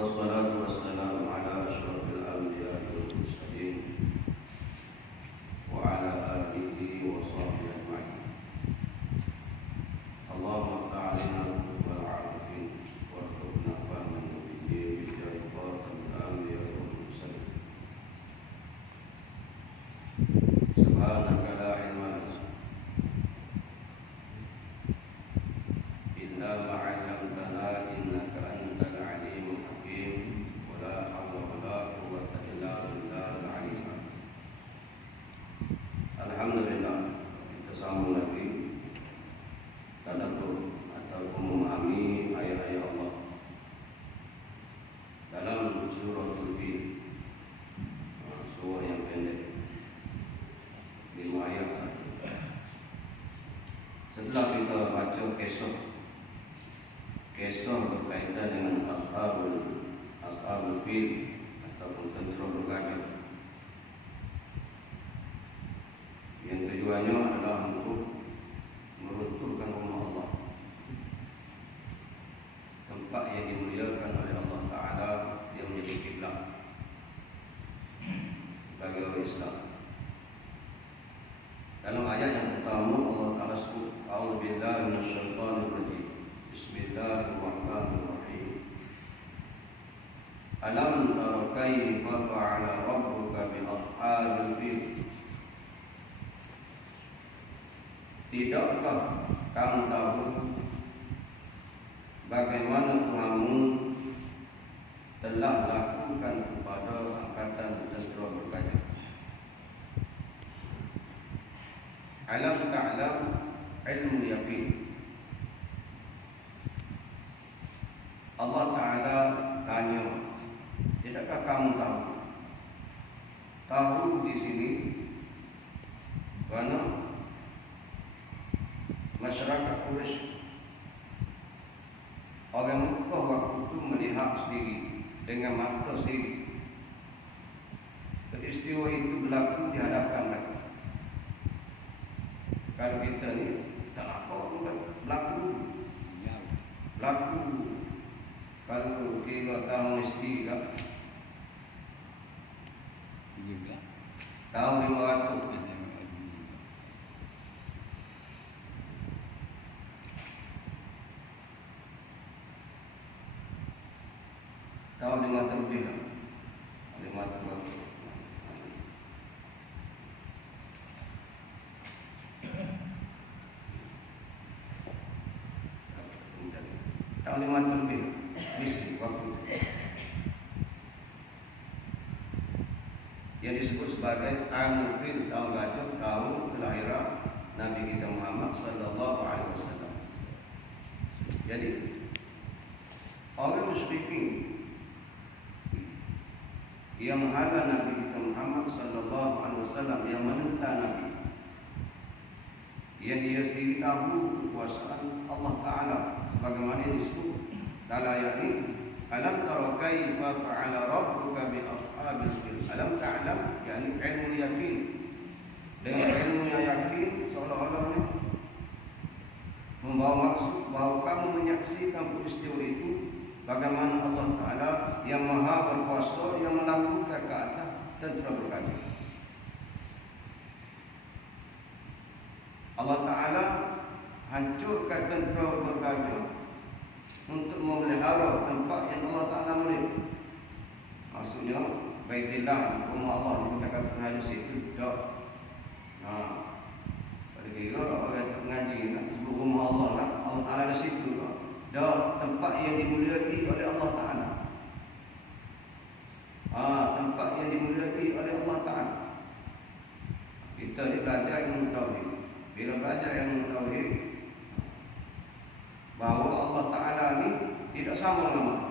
والصلاة والسلام على أشرف الأنبياء والمرسلين وعلى آله وصحبه أجمعين. اللهم افتح علينا قلوب العارفين وارزقنا فهم النبيين بجاه خاتم الأنبياء والمرسلين. سبحانك لا علم لنا إلا ما علمتنا إنك أنت العليم الحكيم ولا حول ولا قوة إلا بالله العلي العظيم. Alhamdulillah, kita sambung lagi tadabbur ataupun memahami ayat-ayat Allah dalam surah Al-Fil, surah yang pendek 5 ayat saja. Setelah kita baca kisah berkaitan dengan ashabul fil ataupun tentera bergajah, yang tujuannya adalah untuk meruntuhkan rumah Allah, tempat yang dimuliakan oleh Allah Ta'ala, yang menjadi kiblat bagi orang Islam. Dalam ayat yang pertama Allah Ta'ala sebut, A'udzubillahi minasyaitonir rajim. Bismillahirrahmanirrahim. Alam tara kaifa fa'ala rabbuka bi ashabil fil. Tidakkah kamu tahu bagaimana Tuhanmu telah lakukan kepada angkatan tentera bergajah? Alam ta'lam ilmu yaqin. Allah Ta'ala tanya, tidakkah kamu tahu? Tahu di sini kerana masyarakat Quraisy, orang Mekah waktu itu melihat sendiri dengan mata sendiri. Peristiwa itu berlaku di hadapan mereka. Kalau kita ni tak apa pun berlaku. Kalau kira tahun mesti tak? Tahun 500. Tahun 500 lebih lah. 500. Tahun 500 lebih. Mesti waktu itu. Yang disebut sebagai Al-Fil, tahun gajah, tahun kelahiran Nabi kita Muhammad sallallahu alaihi wasallam. Jadi orang musyrikin yang menghalang Nabi kita Muhammad sallallahu alaihi wasallam, yang menentang Nabi, yang dia sendiri tahu kekuasaan Allah Ta'ala, sebagaimana yang disebut dalam ayat ini, alam tara kaifa fa'ala rabbuka bi ashabil fil. Alam ta'lam, yakni ilmu yakin. Dengan ilmu yang yakin, seolah-olah ni membawa maksud bahawa kamu menyaksikan peristiwa itu, bagaimana Allah Ta'ala yang maha berkuasa yang melakukan ke atas tentera bergajah. Allah Ta'ala hancurkan tentera bergajah untuk memelihara tempat yang Allah Ta'ala mulia. Maksudnya Baitullah, rumah Allah yang berkata hadis itu tak. Pada kira orang mengaji nak sebut rumah Allah lah, Allah Ta'ala di situ tak. Dan tempat yang dimuliai oleh Allah Ta'ala. Tempat yang dimuliai oleh Allah Ta'ala. Kita belajar ilmu tauhid. Bila belajar ilmu tauhid, bahawa Allah Ta'ala ni tidak sama dengan Allah.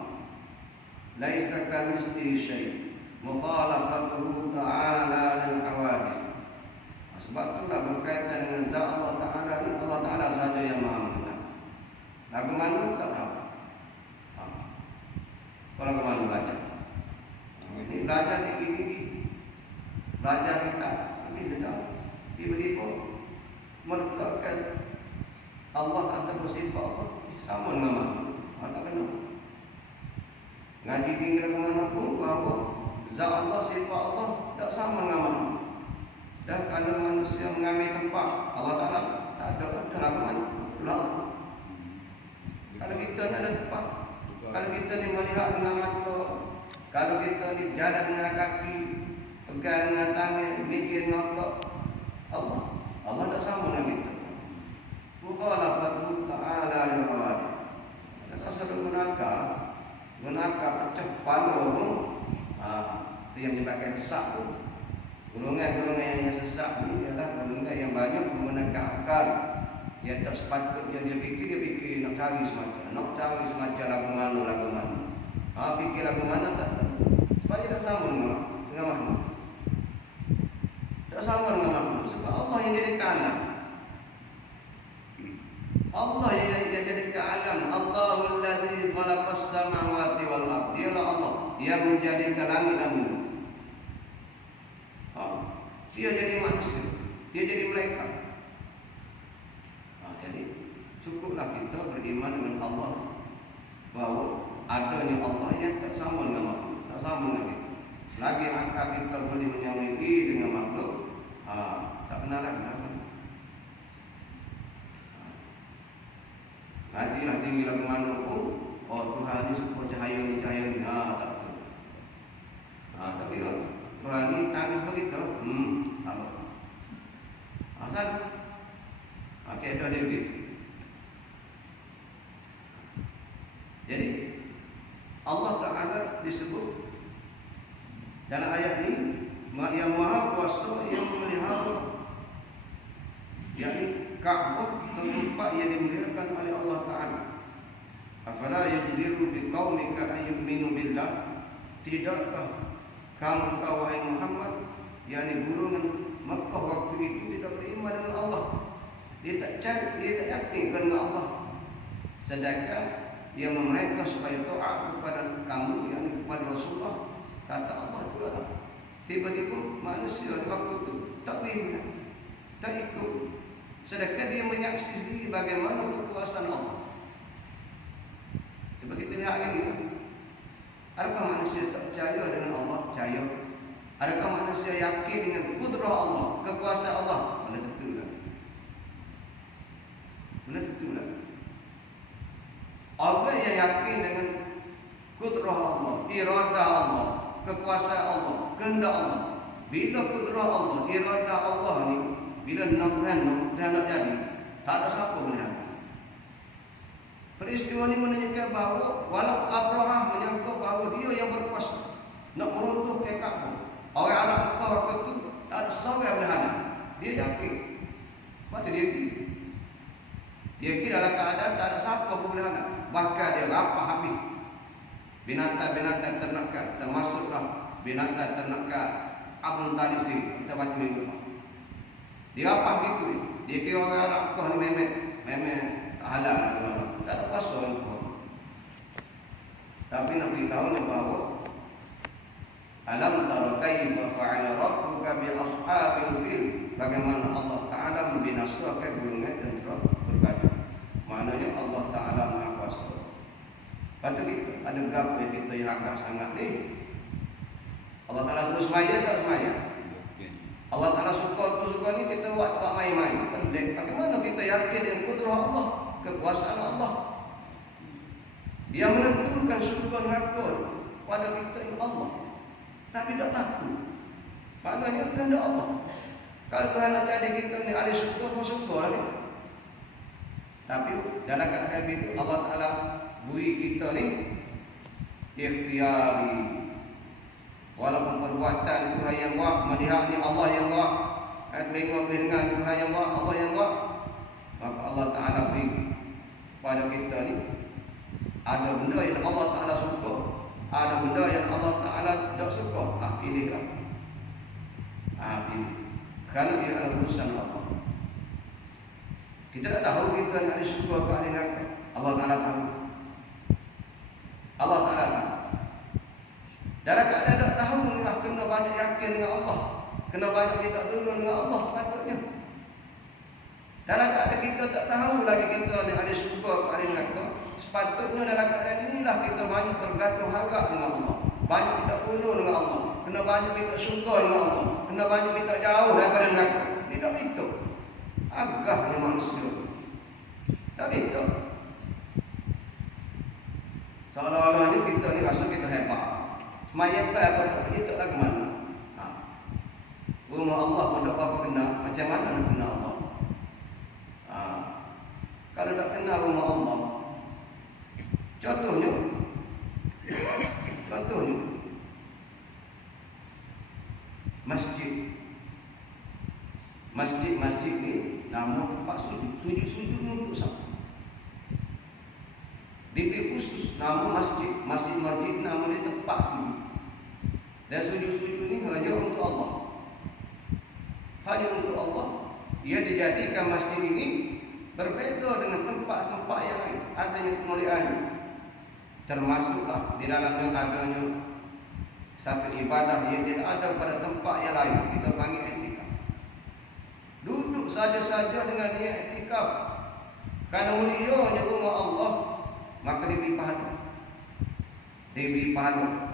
Laisa kamitslihi syai', mukhalafatuhu ta'ala lil hawadis. Sebab itulah berkaitan dengan zat Allah Ta'ala ni, Allah Ta'ala saja yang maha mengenal. Bagaimana tak tahu. Kalau kemana belajar? Ini belajar tinggi-tinggi, belajar kita, tapi sedang tiba-tiba meletakkan Allah atau bersifat apa sama dengan mana? Tak kenal. ngaji tinggal ke mana pun bahawa zat Allah, sifat Allah tak sama dengan manusia. Dan kalau manusia mengambil tempat Allah Ta'ala, tak ada mana. Itulah. Kalau kita ni ada tempat, kalau kita ni melihat dengan mata, kalau kita ni jalan dengan kaki, pegang dengan tangan, mikir dengan otak, Allah tak sama dengan kita. Mukhalafatu ta'ala lil hawadith. Tak selalu gunakan pecah kepala pun. Itu yang menyebabkan sesak tu. Golongan-golongan yang sesak ni adalah golongan yang banyak menggunakan akal. Yang tak sepatutnya dia fikir nak cari semacam lagu mana. Fikir lagu mana tak tahu. Sebab dia tak sama dengan makhluk. Tak sama dengan makhluk. Sebab Allah yang jadikan alam. Allah yang jadikan alam. Allahul ladzi khalaqas samawati wal ardh. Dialah Allah yang menjadikan langit dan bumi. Dia jadi manusia, dia jadi malaikat. Jadi cukuplah kita beriman dengan Allah bahawa adanya Allah yang tak sama dengan makhluk, tak sama dengan kita. Selagi akal kita boleh menyamai dengan makhluk, tak benar lagi. Hajilah tinggi lagu mana pun, Tuhan ni suka cahaya ni, tak betul. Tak kira Tuhan ni tangis begitu, sama. Asal ada dia begitu. Jadi Allah Ta'ala disebut dalam ayat ini yang maha kuasa yang memelihara, yakni Ka'bah tempat yang dimuliakan oleh Allah Ta'ala. Afala yaqdiru biqaumika an yu'minu billah. Tidakkah kamu wahai Muhammad, yakni golongan Makkah waktu itu tidak beriman dengan Allah. Dia tak yakin dengan Allah. Sedangkan dia memerintah supaya taat kepada kamu, yakni kepada Rasulullah. Kata Allah juga. Tiba-tiba manusia waktu itu tak beriman, tak ikut. Sedangkan dia menyaksikan sendiri bagaimana kekuasaan Allah. Cuba kita lihat lagi. Adakah manusia tak percaya dengan Allah? Percaya. Adakah manusia yakin dengan kudrah Allah, kekuasaan Allah? Benda tentulah. Orang yang yakin dengan kudrah Allah, iradah Allah, kekuasaan Allah, kehendak Allah. Bila kudrah Allah, iradah Allah ni, bila nak jadi, tak ada siapa boleh ambil. Peristiwa ini menunjukkan bahawa walaupun Abraham menyangka bahawa dia yang berkuasa nak meruntuhkan Kaabah, orang Arab Mekah waktu itu tak ada seorang boleh halang. Dia yakin. Sebab dia kira dalam keadaan tak ada siapa pun boleh halang. Bahkan dia rapah habis binatang-binatang ternakan, termasuklah binatang ternakan Abul Talib. Kita baca minggu depan. Dia rapah begitu. Dia kira orang Arab Mekah ni memang tak halal. Tak ada kuasa untuk. Tapi nak beritahunya bahawa alam tara kaifa fa'ala rabbuka bi ashabil fil. Bagaimana Allah Ta'ala membinasakan golongan tentera bergajah. Maknanya Allah Ta'ala Maha Kuasa. Patut kita ada gap yang kita yakin sangat ni. Allah Ta'ala suruh semaya tak semaya. Allah Ta'ala suka ni kita buat tak main-main. Bagaimana kita yakin dengan kudrah Allah, kekuasaan Allah. Dia menentukan syurga neraka pada kita ini Allah. Tapi tak takut. Maknanya kehendak Allah. Kalau Tuhan nak jadi kita ni ahli syurga pun syurga ni. Tapi dalam keadaan itu Allah Ta'ala beri kita ni ikhtiari. Walaupun perbuatan Tuhan yang buat, melihat ni Allah yang buat, tengok dengan Tuhan yang buat, Allah yang buat, maka Allah Ta'ala beri pada kita ni ada benda yang Allah Ta'ala suka, ada benda yang Allah Ta'ala tak suka. Pilihlah. Pilih. Kerana dia adalah urusan Allah. Kita tak tahu kita ada suka ke ahli neraka. Allah Ta'ala tahu. Allah Ta'ala tahu. Dalam keadaan tak tahu ni lah, kena banyak yakin dengan Allah. Kena banyak minta tolong dengan Allah sepatutnya. Dalam keadaan kita tak tahu lagi kita ni ada suka ke ahli neraka, sepatutnya dalam keadaan inilah kita banyak bergantung harap dengan Allah. Banyak kita tunduk dengan Allah. Kena banyak minta syurga dengan Allah. Kena banyak minta jauh daripada neraka. Tidak itu. Agaknya manusia. Tak itu. Seolah-olahnya kita ni rasa kita hebat. Semaya apa kita lagi mana? Rumah Allah pun tak apa kenal. Macam mana nak kenal Allah? Kalau tak kenal rumah Allah, contohnya masjid ni nama tempat sujud ni untuk siapa? Diberi khusus nama masjid nama dia tempat sujud. Dan sujud ni hanya untuk Allah. Hanya untuk Allah. Ia dijadikan masjid ini berbeza dengan tempat-tempat yang lain. Adanya kemuliaan. Termasuklah di dalamnya adanya satu ibadah yang tidak ada pada tempat yang lain. Kita panggil i'tikaf. Duduk saja-saja dengan niat i'tikaf. Kerana mulianya rumah Allah, maka diberi pahala.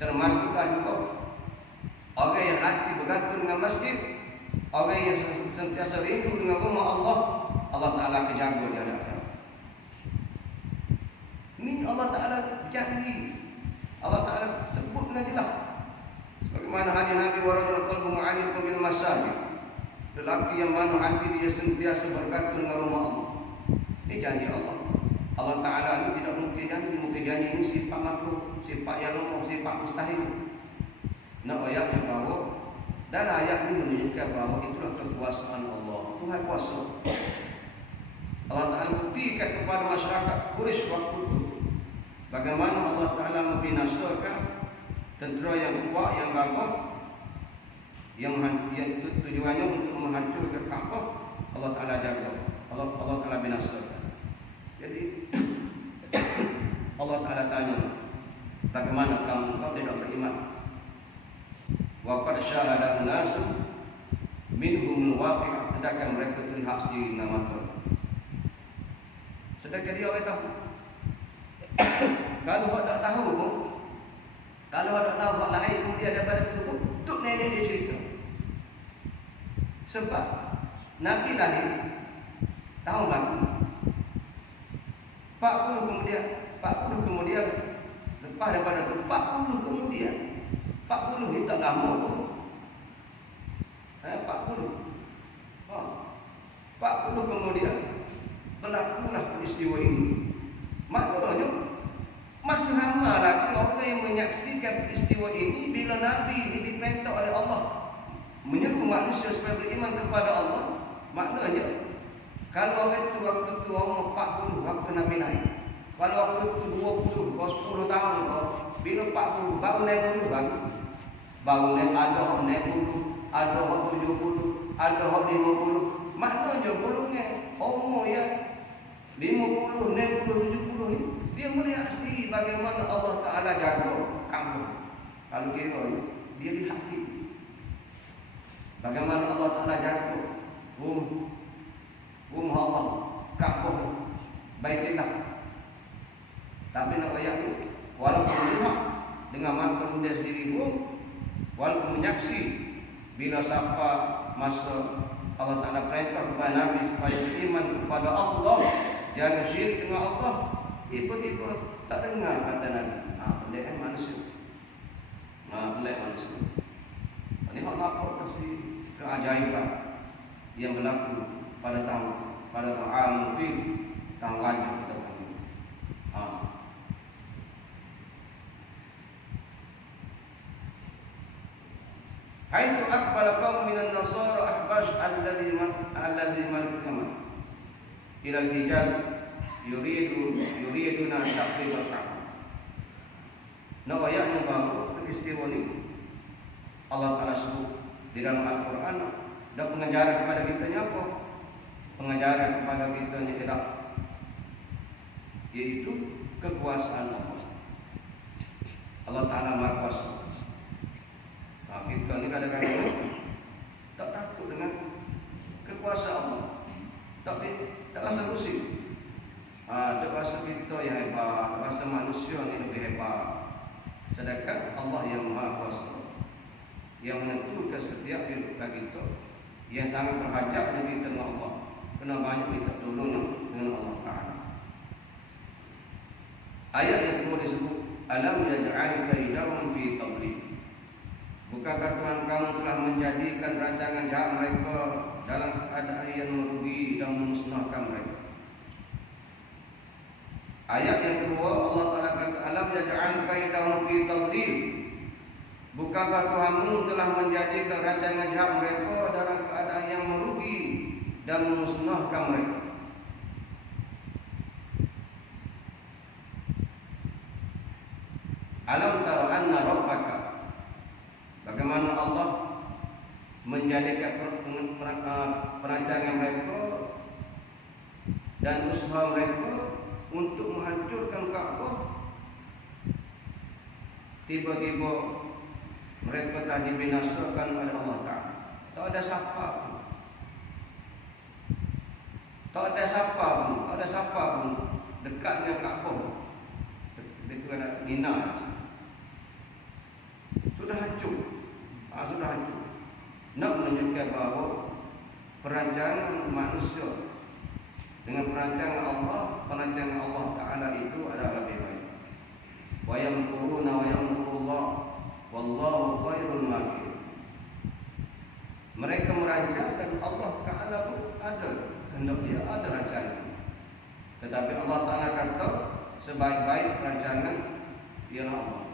Termasuklah juga orang yang hati bergantung dengan masjid, orang yang sentiasa rindu dengan rumah Allah, Allah Ta'ala kejaga dia ada. Ini Allah Ta'ala janji. Allah Ta'ala sebut dengan jelas. Sebagaimana hadis Nabi warajul qalbu mu'alliqun bil masajid. Lelaki yang mana hati dia sentiasa bergantung dengan rumah Allah. Ini janji Allah. Allah Ta'ala ini tidak mungkin janji ini sifat makhluk, sifat yang lemah, sifat mustahil. Nak ayatnya bahawa dan ayat ini menunjukkan bahawa itulah kekuasaan Allah. Tuhan kuasa. Allah Ta'ala buktikan kepada masyarakat Quraisy waktu itu bagaimana Allah Ta'ala membinasakan tentera yang kuat, yang gagah, yang tujuannya untuk menghancurkan Kaabah. Allah Ta'ala jaga. Allah Ta'ala binasakan. Jadi Allah Ta'ala tanya, bagaimana kau tidak beriman? Wa qad syahada an-nas minhum al-waqi', sedangkan mereka terlihat sendiri dengan mata. Sedangkan dia orang tahu. Kalau awak tak tahu pun, kalau awak tak tahu awak lahir kemudian daripada itu pun, tuk nenek dia cerita. Sebab Nabi lahir tahun lalu 40 kemudian lepas daripada itu 40 kemudian 40 ni tak lama pun 40 kemudian berlakulah peristiwa ini. Maknanya masih lama lagi orang yang menyaksikan peristiwa ini bila Nabi diperintah oleh Allah menyeru manusia supaya beriman kepada Allah. Maknanya kalau orang itu waktu itu umur 40 waktu Nabi lahir, kalau waktu itu 20 atau 10 tahun bila 40 baru 60 baru ada orang 60, ada orang 70, ada orang 50. Maknanya golongan umur yang 50, 60, 70 ni dia melihat sendiri bagaimana Allah Ta'ala jaga kamu. Kalau kira dia lihat sendiri bagaimana Allah Ta'ala jaga rumah Allah, kampung, Baitullah. Tapi nak ayat ni walaupun lihat dengan mata muda sendiri pun, walaupun menyaksi bila sampai masa Allah Ta'ala perintah kepada Nabi supaya beriman kepada Allah, jangan syirik dengan Allah, tiba-tiba tak dengar kata Nabi. Pelik manusia. Pelik manusia. Ini hak apa pasti keajaiban yang berlaku pada tahun Fil, tahun Rajab kita panggil. Haitsu aqbala qaum minan nasara ahbash allazi malakama ila al-hijaz yuriduna taqrib al-Ka'bah. Nah, ayatnya baru peristiwa ini Allah Ta'ala sebut di dalam Al-Quran dan pengajaran kepada kita ni apa? Pengajaran kepada kita ni ialah yaitu kekuasaan Allah. Allah Ta'ala Maha Kuasa. Kita ni kadang-kadang tak takut dengan kekuasaan Allah. Tak rasa pusing. Tak rasa manusia ni lebih hebat. Sedangkan Allah yang Maha Kuasa, yang menentukan setiap hidup kita, yang sangat berhajat lebih dengan Allah, kena banyak minta tolong dengan Allah Ta'ala. Ayat yang kedua disebut alam yaj'al kaidahum fi tadlil. Bukankah Tuhan kamu telah menjadikan rancangan jahat mereka dalam keadaan yang merugi dan memusnahkan mereka. Ayat yang kedua Allah Ta'ala kata alam yaj'al kaidahum fi tadlil. Bukankah Tuhanmu telah menjadikan rancangan jahat mereka dalam keadaan yang merugi dan memusnahkan mereka. Alam tara anna rabbaka, bagaimana Allah menjadikan perancangan mereka dan usaha mereka untuk menghancurkan Ka'bah. Tiba-tiba mereka telah dibinasakan oleh Allah Ta'ala. Tak ada siapa pun. Tak ada siapa pun dekat dengan Ka'bah. Dekat ada Mina. Sudah hancur. Sudah hancur. Nak menunjukkan bahawa perancangan manusia dengan perancangan Allah Ta'ala itu adalah lebih baik. Wa yamkuruna wa yamkurullah wallahu khairul makirin. Mereka merancang dan Allah Ta'ala pun ada, hendak dia ada rancangan. Tetapi Allah Ta'ala kata sebaik-baik perancangan ialah Allah.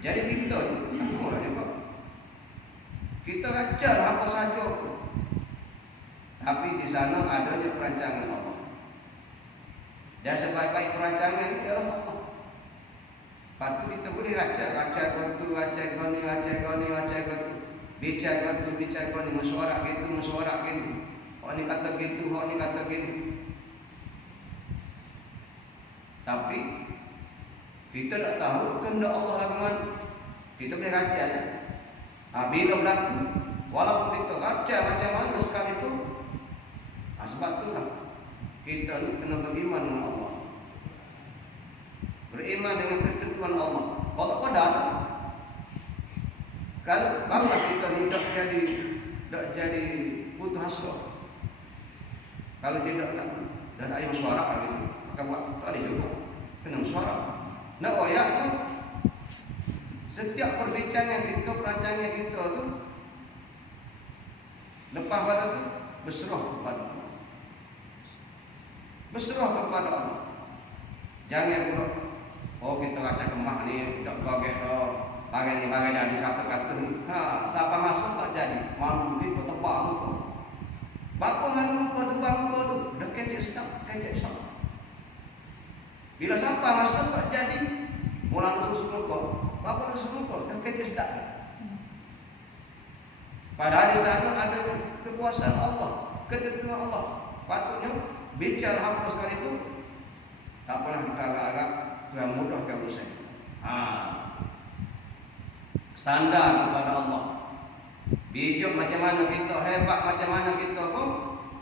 Jadi kita sama juga. Kita rancang apa saja, tapi di sana adanya perancangan Allah. Dan sebaik-baik perancangan ialah Allah. Patut kita boleh rancang kontu, rancang kontu, bicara kontu, mesyuarat gitu. Orang ni kata gitu, orang ni kata gitu. Tapi kita tak tahu kehendak Allah bagaimana. Kita boleh rancang aja. Bila berlaku, walaupun kita rancang macam mana sekalipun, sebab itulah kita ni kena beriman dengan Allah. Beriman dengan ketentuan Allah. Kalau tak pada, kalau barulah kita ni tak jadi putus asa. Kalau tidak dan ada mesyuarat gitu, maka buat tak ada juga. Kena mesyuarat. Nak ayatnya setiap perbincangan kita, perancangan kita tu lepas pada tu berserah kepada Allah. Berserah kepada Allah. Jangan pula kita kata kemah ni tak kaget bagai ni bagai jadi satu kata ni. Siapa masuk tak jadi. Malu kita tebak muka. Bapa malu muka tebak muka tu dah kecek sedap. Bila siapa masuk tak jadi, mula susu muka. Bapa susu muka dah kecek sedap. Padahal di sana ada kekuasaan Allah, ketentuan Allah. Patutnya bicara apa sekali itu tak pernah kita agak-agak yang mudah ke usaha. Standar kepada Allah. Bijak macam mana kita, hebat macam mana kita pun,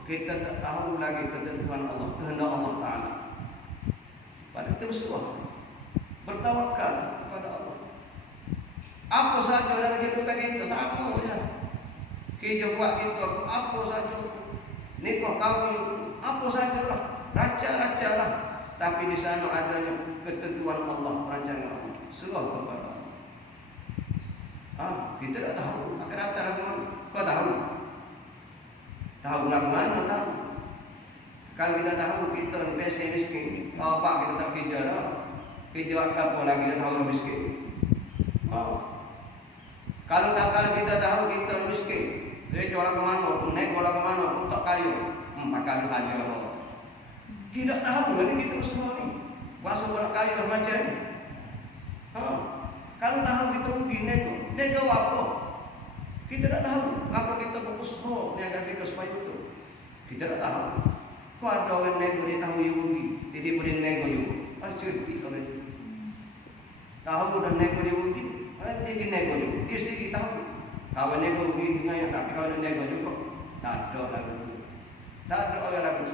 kita tak tahu lagi ketentuan Allah, kehendak Allah Ta'ala. Pada kita bersuah, bertawakal kepada Allah. Apa saja dalam kehidupan kita, sama saja. Kita buat kita, apa saja. Nikah kahwin, apa sajalah. Rancang lah. Tapi di sana adanya ketentuan Allah, rancangan Allah. Serah kepada Allah. Kita tak tahu akan datang lagu mana. Kau tahu? Tahu lagu mana? Tahu. Kalau kita tahu kita ni biasa miskin, bapak kita tak kerja dah. Kerja apa lagi kita tahu dah miskin. Kalau kita tahu kita miskin, dia jual ke mana pun, naik bola ke mana pun tak kaya. Pakai saja Allah. Tidak tahu ni kita semua ni. Bahasa bola kaya macam ni. Kalau tahu kita rugi nego apa? Kita tak tahu. Apa kita berusaha niaga kita supaya itu? Kita tak tahu. Kau ada orang nego dia tahu you rugi, jadi boleh nego you. Cerdik kalau itu. Tahu dah nego dia rugi, dia nego you. Dia sendiri tahu. Kawan nego rugi dengan tapi kawan nego juga. Tak ada lagi. Tak ada orang lagi.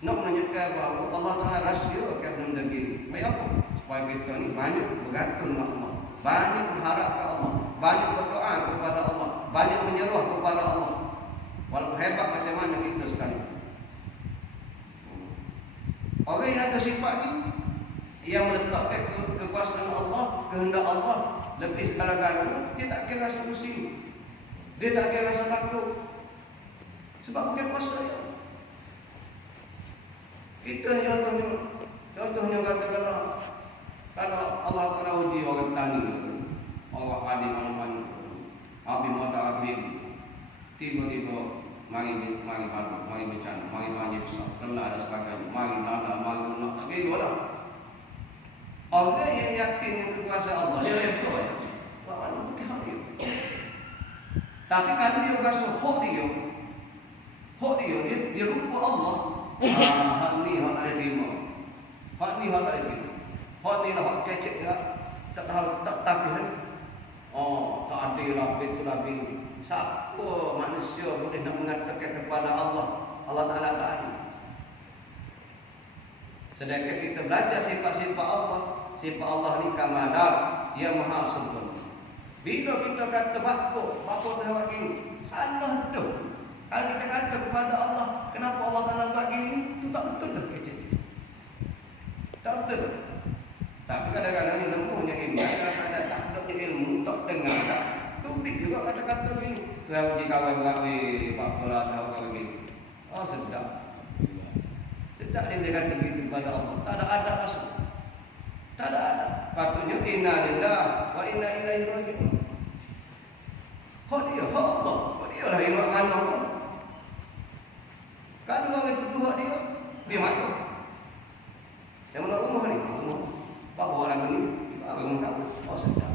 nak menunjukkan bahawa Allah Taala rahsiakan benda gini. Supaya apa? Supaya kita ni banyak bergantung dengan Allah, banyak berharap kepada Allah, banyak berdoa kepada Allah, banyak menyerah kepada Allah. Walaupun hebat macam mana kita sekarang. Orang yang ada sifat ni, yang meletakkan kekuasaan Allah, kehendak Allah lebih segala-galanya, dia tak kira rasa pusing, dia tak kira rasa takut, sebab bukan kuasa dia. Kita ni contohnya katakanlah, kalau Allah Taala uji orang petani, orang padi mana-mana, habis modal habis, tiba-tiba mari bencana, mari banjir besar, kelak dan sebagainya, mari nada, mari lunak, tak kira lah. Orang yang yakin dengan kekuasaan Allah, dia redha ya. Bahawa itu bukan hak dia. Tapi kalau dia rasa hak dia lupa Allah. Hak ni hak tak ada terima. Hak ni hak tak ada terima. Hak ni lah hak kecek dia. Tak tahu, tak takut. Oh, tak adil lah, betul lah begini. Siapa manusia boleh nak mengatakan kepada Allah Taala tak adil? Sedangkan kita belajar sifat-sifat Allah, sifat Allah ni kamalat, dia maha sempurna. Bila kita kata bapa terhadap gini, salah tu. Kalau kita kata kepada Allah, kenapa Allah Taala buat gini, itu tak betul dah kerja. Tak betul. Tapi kadang-kadang ni lemahnya ilmu, kadang-kadang tak ada ilmu, tak dengar tak. Tubik juga kata-kata begini. Tu yang uji kawan-kawan, bapa lah tahu begini. Oh sedap. Sedap dia kata begitu kepada Allah. Tak ada rasa. Tak ada. Patutnya inna lillahi wa inna ilaihi raji'un. Hak dia, hak Allah. Hak dia lah yang nak ngana. Kalau orang itu hak dia mati. Yang mana rumah ni? Rumah. Bapak orang ni, rumah kau. Oh sedap.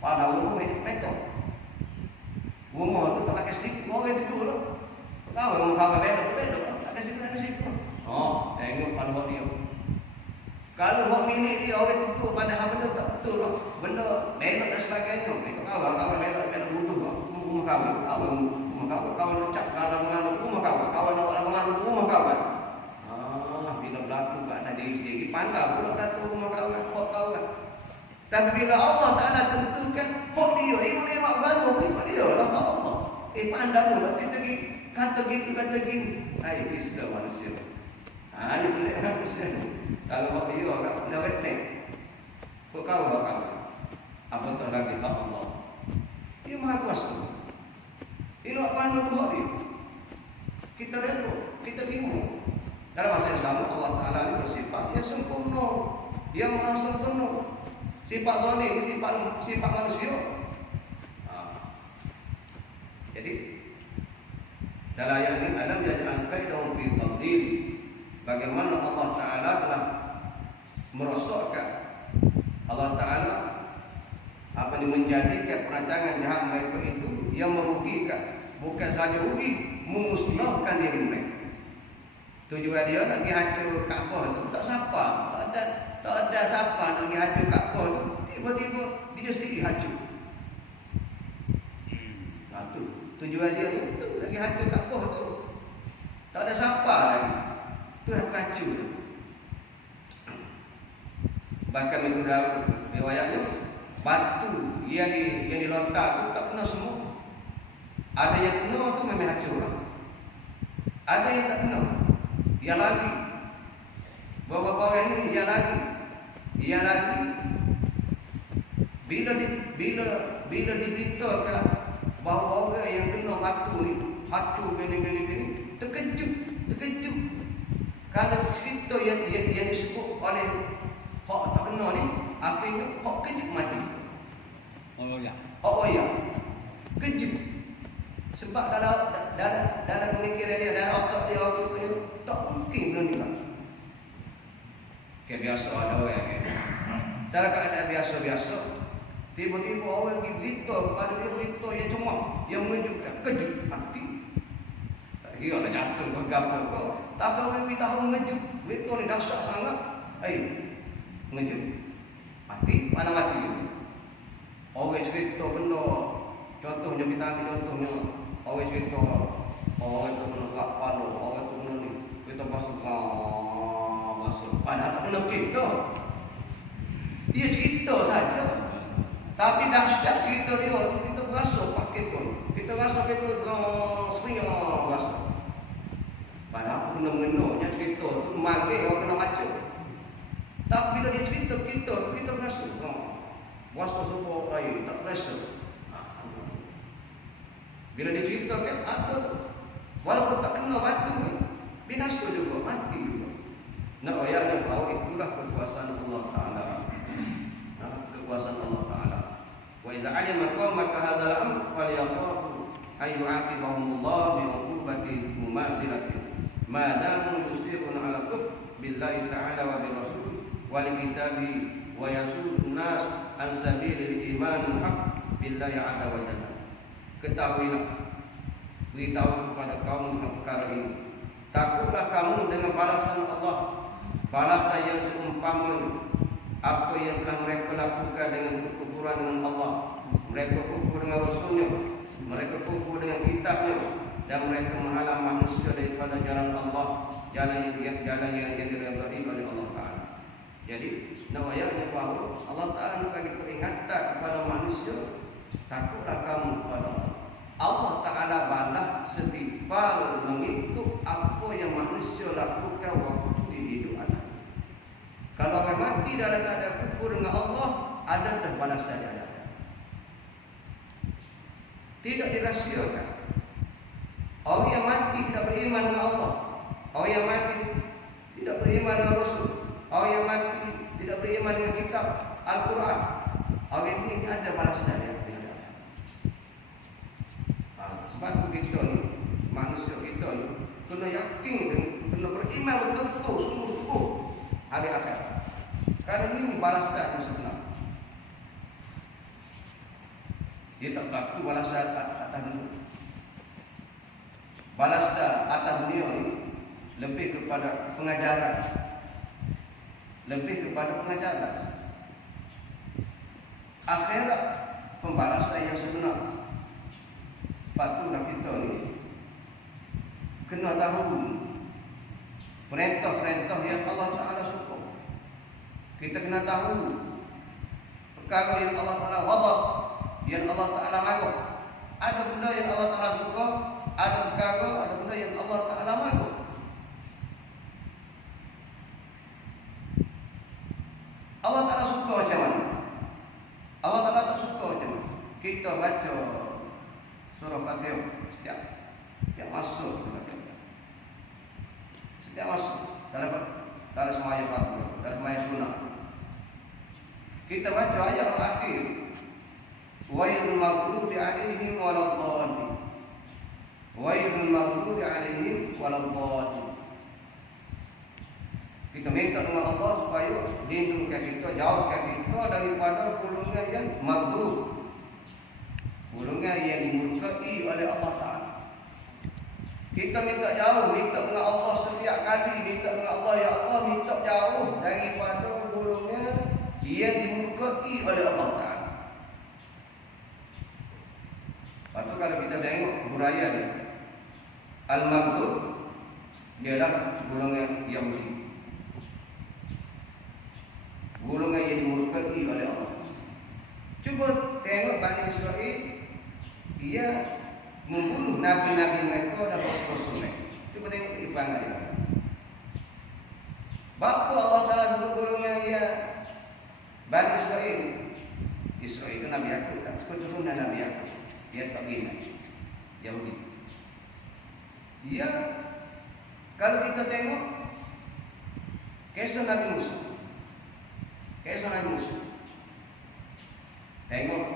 Pada rumah ni mereka. Rumah tu tak pakai sip, orang itu tu lah. Kau rumah kau bedok. Tak ada sip. Oh, tengok kalau dia. Kalau hak milik dia orang itu pada hak benda tak betul lah. Benda bedok dan sebagainya. Mereka kau bedok butuh lah. Rumah kau nak cak kalau mana rumah kau nak orang mana rumah kau kan. Bila berlaku kat diri sendiri pandai pula kata rumah kau kan, hak kau kan. Tapi bila Allah Taala tentukan hak dia, boleh buat ganggu hak dia lah hak Allah. Pandai pula kita kata gini. Ai bisa manusia. Ini pelik manusia. Kalau hak dia kan dia retek. Hak kau. Apatah lagi hak Allah. Dia Maha Kuasa. Ini nak pandang hak dia. Kita redha, kita terima. Dalam masa yang sama Allah Taala ini bersifat yang sempurna, yang maha sempurna. Sifat zalim, sifat manusia. Jadi dalam ayat ini alam yaj'al kaidahum fi tadlil. Bagaimana Allah Taala telah merosakkan, Allah Taala menjadikan perancangan jahat mereka itu yang merugikan, bukan sahaja rugi, memusnahkan diri mereka. Tujuan dia nak pergi hancur Kaabah tu tak siapa, tak ada siapa nak pergi hancur Kaabah tu, tiba-tiba dia sendiri hancur. Tu tujuan dia tu lagi hancur Kaabah tu. Tak ada siapa lagi. Tu yang hancur. Bahkan menurut riwayatnya, batu yang dilontar tu tak kena semua. Ada yang kena tu memang hancur lah. Ada yang tak kena. Yang lagi beberapa orang ni yang lagi bila diberitakan bahawa orang yang kena batu ni hancur gini terkejut kerana cerita yang disebut oleh hak tak kena ni akhirnya hak kejut mati. Oh ya kejut. Sebab dalam pemikiran dia, dalam otak dia waktu tu tak mungkin benda ni kan. Kayak biasa ada orang kan. Dalam keadaan biasa-biasa, tiba-tiba orang berita kepada dia berita yang cemas, yang mengejutkan, kejut, mati. Tak kira lah jatuh ke apa kau. Tapi orang beritahu mengejut, berita ni dahsyat sangat. Mengejut, mati, mana mati. Orang cerita benda, contohnya kita ambil contohnya. Orang cerita, orang tu kena buat palo, orang tu kena ni. Kita kita masuk padahal tak kena kita. Dia cerita saja. Tapi dahsyat cerita dia tu kita basuh pakai pun. Kita rasa kita sering basuh. Padahal kena mengenoknya cerita tu mari orang kena baca. Tapi bila dia cerita kita tu kita basuh. Basuh semua air tak rasa. Bila dia cerita kan ada walaupun tak kena batu kan binasa juga, mati juga. Nak ayatnya bahawa itulah kekuasaan Allah Ta'ala. Kekuasaan Allah Ta'ala. Wa idza 'alima qaumaka hadzal amr falyakhafu ay yu'aqibahumullah bi 'uqubatin mumathilatin ma damu yusiruna 'ala kufr billahi ta'ala wa bi rasulih wa li kitabihi wa yasudun nas an sabilil iman haq billahi 'azza wa jalla. Ketahuilah, beritahu kepada kaum dengan perkara ini. Takutlah kamu dengan balasan Allah, balasan yang seumpama apa yang telah mereka lakukan dengan kekufuran dengan Allah. Mereka kufur dengan Rasulnya, mereka kufur dengan kitabnya, dan mereka menghalang manusia daripada jalan Allah, jalan yang diridai oleh Allah Ta'ala. Jadi, ayatnya bahawa Allah Ta'ala nak bagi peringatan kepada manusia, takutlah kamu kepada Allah. Allah Ta'ala balas setimpal mengikut apa yang manusia lakukan waktu di hidup anak. Kalau orang mati dalam keadaan kufur dengan Allah, ada dah balasan yang ada. Tidak dirahsiakan. Orang yang mati tidak beriman dengan Allah, orang yang mati tidak beriman dengan Rasul, orang yang mati tidak beriman dengan kitab Al-Quran, orang ini ada balasan yang ada. Sebab kita ni, manusia kita ni kena yakin dan kena beriman betul-betul sungguh-sungguh hari akhirat. Kerana ini balasan yang sebenar. Dia tak berlaku balasan atas dunia. Balasan atas dunia ni lebih kepada pengajaran, lebih kepada pengajaran. Akhirat pembalasan yang sebenar. Patutlah kita ni kena tahu perintah-perintah yang Allah Ta'ala suka. Kita kena tahu perkara yang Allah Ta'ala wada, yang Allah Ta'ala marah. Ada benda yang Allah Ta'ala suka, ada perkara, ada benda yang Allah Ta'ala marah. Allah Ta'ala suka macam mana? Allah Ta'ala tak suka macam mana? Kita baca surah Fatihah setiap masuk setiap masuk dalam semaya Fatihah, dalam semaya sunnah. Kita baca ayat akhir, wailul maghdubi 'alaihim waladdallin. Wailul maghdubi 'alaihim waladdallin. Kita minta dengan Allah supaya lindungkan kita, jauhkan kita daripada golongan yang maghdub, golongan yang dimurkai oleh Allah Ta'ala. Kita minta jauh, minta dengan Allah setiap kali, minta dengan Allah, ya Allah, minta jauh daripada golongan yang dimurkai oleh Allah Ta'ala. Lepas tu kalau kita tengok huraian ni, Al-Maghdub ialah golongan Yahudi, golongan yang dimurkai oleh Allah. Cuba tengok Bani Israel, ia membunuh nabi-nabi mereka dan rasul-rasul mereka. Cuba tengok ibarat dia. Bapa Allah Ta'ala sebut golongan ia Bani Israel. Israel itu Nabi Yakub, keturunan Nabi Yakub. Dia tak gina Yahudi. Dia, kalau kita tengok kisah Nabi Musa, kisah Nabi Musa, tengok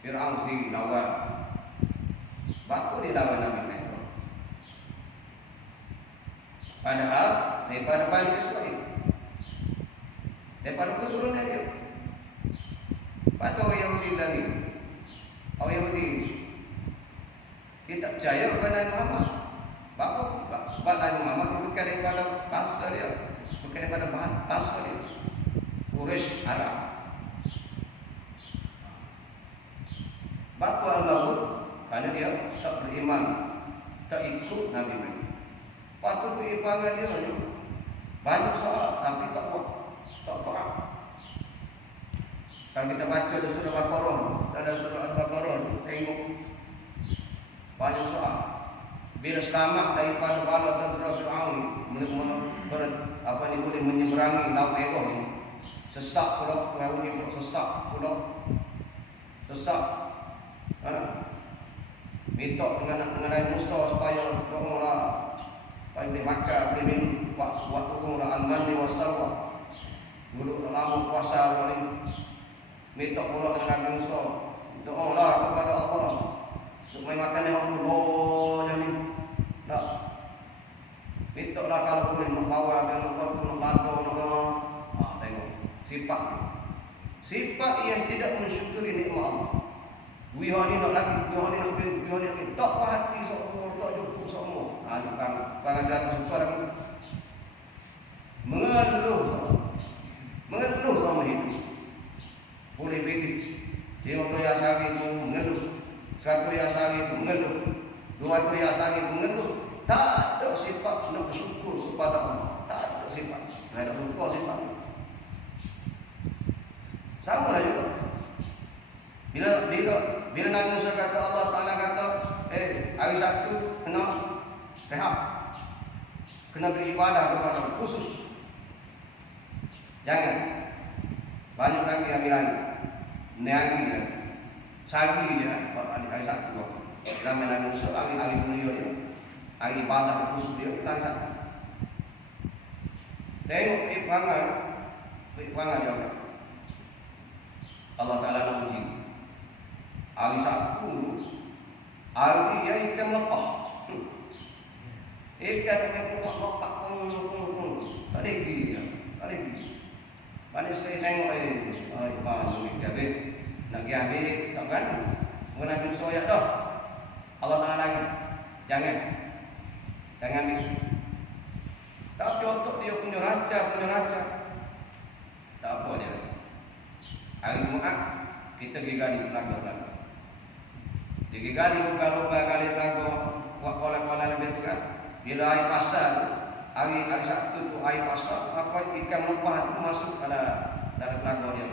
Fir'aun sendiri lawan. Bapa dia lawan Nabi mereka. Padahal daripada Bani Israel, daripada keturunan dia. Patut orang Yahudi lagi. Orang Yahudi kita percaya kepada Nabi Muhammad. Bapa Nabi Muhammad itu bukan daripada bangsa dia, bukan daripada bangsa dia, Quraisy Arab. Bapa Allah kerana dia tak beriman, tak ikut Nabi mereka. Patut diipangan dia ni. Banyak soal tapi tak faham. Kalau kita baca dalam surah Al-Baqarah, dalam surah Al-Baqarah tengok banyak soal. Bila selamat daripada bala tentera Firaun boleh menyeberangi laut Eroh ni. Sesak pula laut ni, sesak pula. Sesak. Minta dengan Nabi Musa supaya doalah supaya dia makan, dia minum, buat turunlah al-manni was-salwa. Duduk lama puasa ni. Minta pula dengan Nabi Musa, doalah kepada Allah supaya makan yang Allah je ni. Tak. Minta lah kalau boleh nak bawa dengan kau nak lato nak. Tengok sifat. Sifat yang tidak mensyukuri nikmat Allah. Wihak ni nak lagi, wihak ni nak pergi, wihak ni lagi. Tak hati semua, tak cukup semua. Sekarang jatuh susah lagi. Mengeluh sama hidup. Boleh pergi 50 yang sehari pun mengeluh, 100 yang sehari pun mengeluh, 200 yang sehari pun mengeluh. Tak ada sifat nak bersyukur kepada Allah. Tak ada sifat. Tak ada syukur sifat. Sama lah juga. Bila Nabi Musa kata, Allah Ta'ala kata, hari Sabtu kena rehat, kena beribadah kepada Allah khusus. Jangan banyak lagi hari lain. Niagi dia, sagi dia, hari Sabtu. Nama Nabi Musa hari mulia dia, hari ibadah khusus dia kita hari Sabtu. Tengok perangai dia. Allah Ta'ala nak uji. Hari Sabtu dulu, hari dia ikan lepas. Ikan lepas. Tak ada gigi dia. Tak ada gigi. Balik saya tengok nak pergi ambil tak berani. Mengenai bin soyak dah. Allah Ta'ala lagi. Jangan ambil. Tapi untuk dia punya raja. Tak apa dia. Hari Jumaat kita pergi gali pelaga. Pergi gali lomba-lomba gali pelaga, buat kolam-kolam lebih tu kan. Bila air pasar tu, hari Sabtu tu air pasar, apa ikan mempah tu masuk dalam pelaga dia.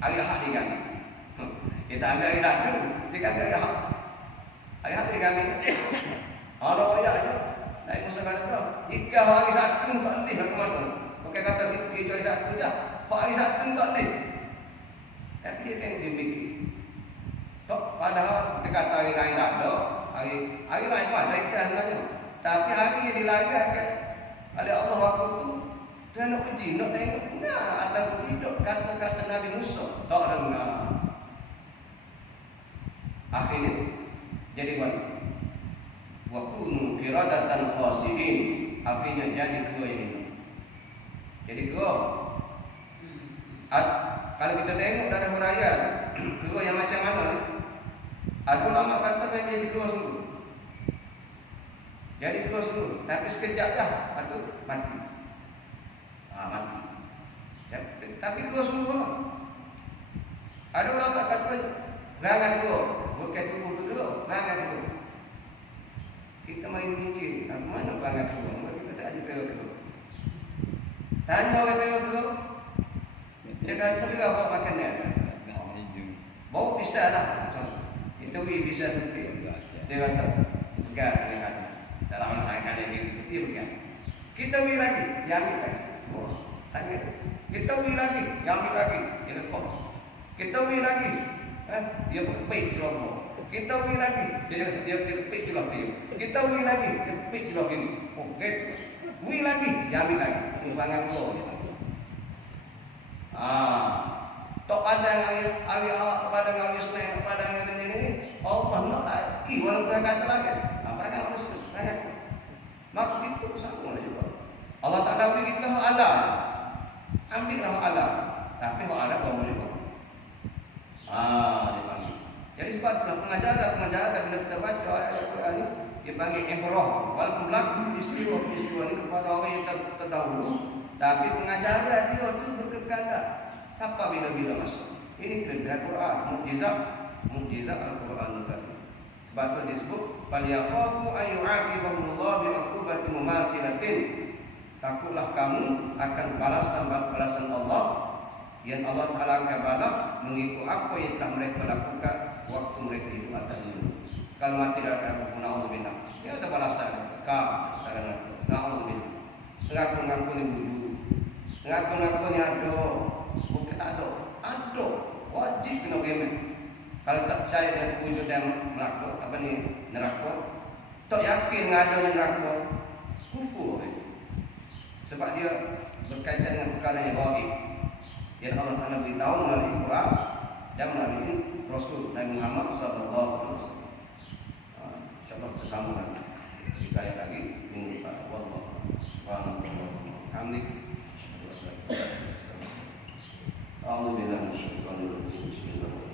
Hari Ahad diganti. Kita ambil hari Sabtu, dia ganti hari Ahad. Hari Ahad diganti. Kalau ayat je, naik Musa kata, jika hari Sabtu tak boleh nak ke mana? Bukan kata kita hari Sabtu je. Hari Sabtu tak boleh. Tapi dia tengok dia mikir. Tak, padahal dia kata hari lain tak ada. Hari lain pun ada ikan sebenarnya. Tapi hari yang dilagakan oleh Allah waktu tu, dia nak uji, nak tengok dengar atau tidak kata-kata Nabi Musa. Tak dengar. Akhirnya jadi mana? Wa kunu qiradatan khasiin. Akhirnya jadi dua ini. Jadi dua. Kalau kita tengok dalam huraian dua yang macam mana ni? Ada ulama kata yang jadi dua sungguh. Jadi dua sungguh, tapi sekejap dah, lepas tu mati. Mati. Tapi dua sungguh lah. Ada ulama kata rangan dua, bukan tubuh tu dua, rangan dua. Kita main mikir, mana rangan dua? Kita tak ada perut dua. Tanya orang perut dua. Dia kata juga apa makannya. Bau bisa lah. Itu bisa seperti. Dia kata pegang dia kata. Dalam anak ada yang dia pegang. Kita wui lagi, dia ambil lagi. Tanya. Kita wui lagi, dia ambil lagi. Dia lekuk. Kita wui lagi, dia pepik jelok. Kita wui lagi, dia pepik jelok dia. Kita wui lagi, dia pepik jelok ini. Wui lagi, dia ambil lagi. Timbangan kau. Tak pandang hari awak kepada hari Isnin kepada hari ini Allah nak lagi walaupun dia kata lagi pandang manusia sangat. Maka itu sama juga Allah tak ada beri kita hak Allah, ambillah hak Allah, tapi hak Allah kau boleh kau dia panggil. Jadi sebab itulah pengajaran bila kita baca ayat Al-Quran ini dia panggil emperor walaupun berlaku peristiwa ini kepada orang yang terdahulu, tapi pengajaran dia itu berkekalan sampai bila-bila masa. Ini kelebihan Quran, mukjizat Al-Quran Al-Karim. Sebab itu disebut falyakhaafu an yu'aqibahumullah bi'uqubati mumasilatin. Takutlah kamu akan balasan Allah yang Allah Ta'ala akan balas mengikut apa yang telah mereka lakukan waktu mereka hidup atas dunia. Kalau mati dalam keadaan na'udzubillah, dia ada balasan. Na'udzubillah. Ngaku-ngaku ni budu, ngaku-ngaku ni ada, bukan tak ada. Ada, wajib kena beriman. Kalau tak percaya dengan wujud dan melaka, apa ni neraka, tak yakin dengan adanya neraka, kufur itu. Sebab dia berkaitan dengan perkara yang gaib yang Allah Taala beritahu melalui Quran dan melalui Rasul Nabi Muhammad sallallahu alaihi wasallam. InsyaAllah kita sambung lagi. Kita lagi minggu depan. Wallahu subhanahu wa ta'ala. Alhamdulillah. A'udzu billahi minasyaitonir rajim. Bismillahirrahmanirrahim.